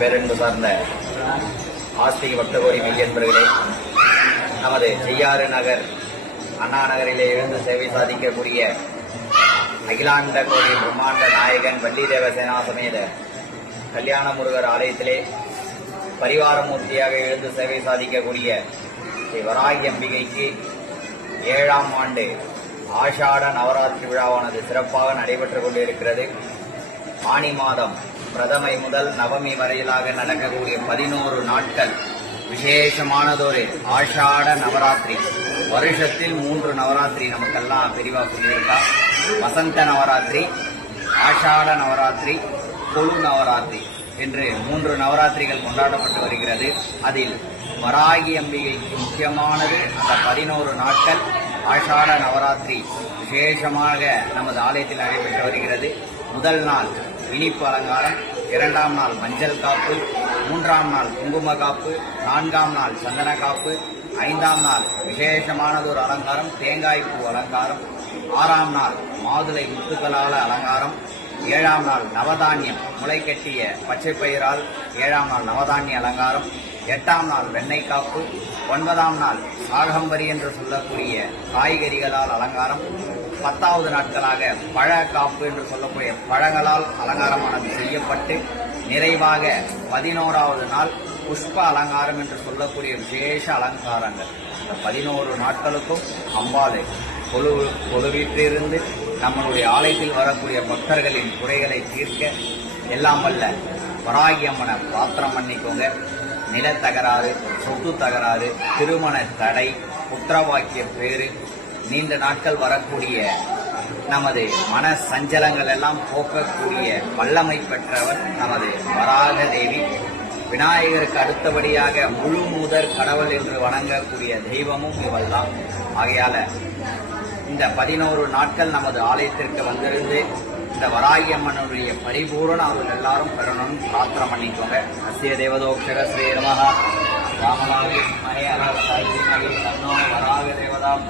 பேரன்பு சார்ந்த ஆஸ்திக பக்தகோடி மெய்யன்பர்களே, நமது செய்யாறு நகர் அண்ணா நகரிலே இருந்து சேவை சாதிக்கக்கூடிய அகிலாண்ட கோடி பிரம்மாண்ட நாயகன் வள்ளி தேவசேனா சமேத கல்யாண முருகர் ஆலயத்திலே பரிவாரமூர்த்தியாக இருந்து சேவை சாதிக்கக்கூடிய ஸ்ரீ வராகி அம்பிகைக்கு 7ஆம் ஆண்டு ஆஷாட நவராத்திரி விழாவானது சிறப்பாக நடைபெற்றுக் கொண்டிருக்கிறது. ஆனி மாதம் பிரதமை முதல் நவமி வரையிலாக நடக்கக்கூடிய 11 நாட்கள் விசேஷமானதொரு ஆஷாட நவராத்திரி. வருஷத்தில் 3 நவராத்திரி நமக்கெல்லாம் பெரிவா சொல்லியிருக்கா. வசந்த நவராத்திரி, ஆஷாட நவராத்திரி, கொலு நவராத்திரி என்று 3 நவராத்திரிகள் கொண்டாடப்பட்டு வருகிறது. அதில் வராகி அம்பிகைக்கு முக்கியமானது அந்த 11 நாட்கள் ஆஷாட நவராத்திரி விசேஷமாக நமது ஆலயத்தில் நடைபெற்று வருகிறது. முதல் நாள் இனிப்பு அலங்காரம், 2ஆம் நாள் மஞ்சள் காப்பு, 3ஆம் நாள் குங்கும காப்பு, 4ஆம் நாள் சந்தன காப்பு, 5ஆம் நாள் விசேஷமானதொரு அலங்காரம் தேங்காய் பூ அலங்காரம், 6ஆம் நாள் மாதுளை முத்துக்களால அலங்காரம், 7ஆம் நாள் நவதானியம் முளைக்கட்டிய பச்சை பயிரால் 7ஆம் நாள் நவதானிய அலங்காரம், 8ஆம் நாள் வெண்ணெய் காப்பு, 9ஆம் நாள் சாகம்பரி என்று சொல்லக்கூடிய காய்கறிகளால் அலங்காரம், 10வது நாட்களாக பழ காப்பு என்று சொல்லக்கூடிய பழங்களால் அலங்காரமானது செய்யப்பட்டு நிறைவாக 11வது நாள் புஷ்ப அலங்காரம் என்று சொல்லக்கூடிய விசேஷ அலங்காரங்கள். இந்த 11 நாட்களுக்கும் அம்பாளை கொலுவீற்றிருந்து நம்மளுடைய ஆலயத்தில் வரக்கூடிய பக்தர்களின் குறைகளை தீர்க்க எல்லாம் வல்ல வராகி அம்மனை பிரார்த்தனை பண்ணிக்கோங்க. நிலத்தகராறு, சொத்து தகராறு, திருமண தடை, புத்திரவாக்கிய பேரு, நீண்ட நாட்கள் வரக்கூடிய நமது மன சஞ்சலங்கள் எல்லாம் போக்கக்கூடிய வல்லமை பெற்றவர் நமது வராக தேவி. விநாயகருக்கு அடுத்தபடியாக முழு முதற் கடவுள் என்று வணங்கக்கூடிய தெய்வமும் இவள்தான். ஆகையால இந்த 11 நாட்கள் நமது ஆலயத்திற்கு வந்திருந்து இந்த வராகி அம்மனுடைய பரிபூரண அவர்கள் எல்லாரும் பெறணும் பிரார்த்தனை பண்ணிக்கோங்க. அஸ்ய தேவதோக்ஷக ஸ்ரீ நமஹ ராமநாதி மகே அனல் சாயி மகே தன்னோ வராக தேவதாம்